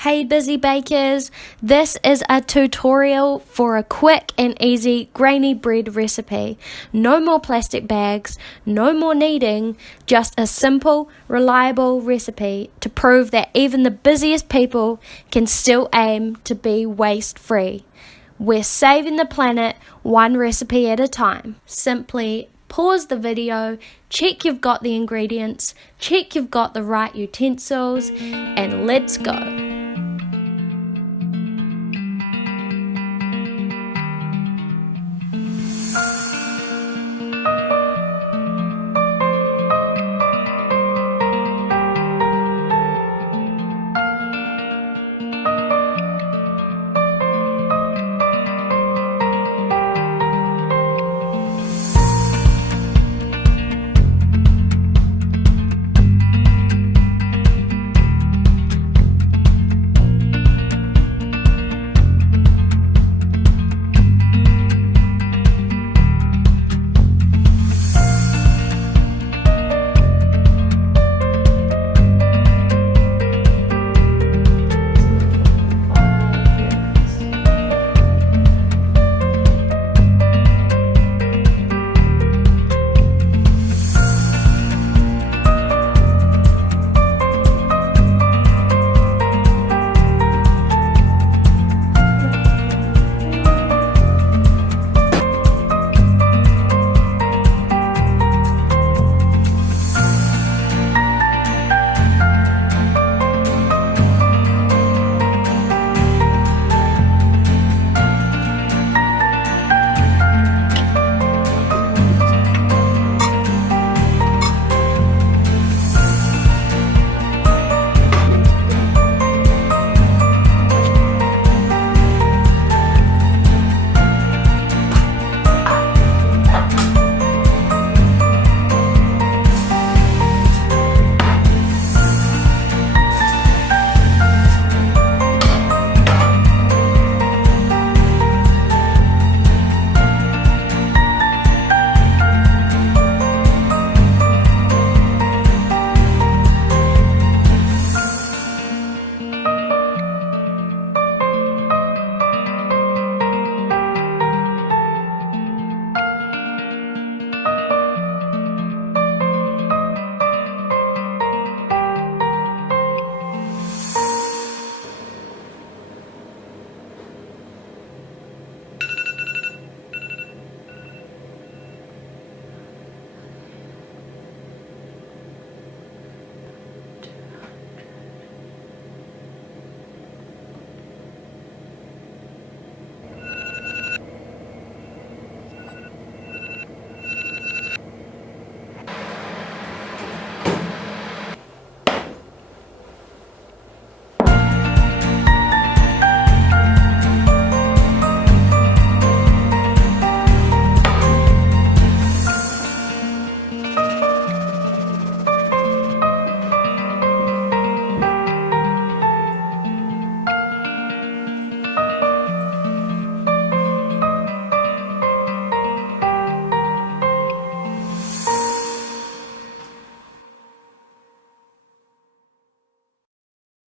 Hey busy bakers, this is a tutorial for a quick and easy grainy bread recipe. No more plastic bags, no more kneading, just a simple, reliable recipe to prove that even the busiest people can still aim to be waste free. We're saving the planet one recipe at a time. Simply pause the video, check you've got the ingredients, check you've got the right utensils, and let's go.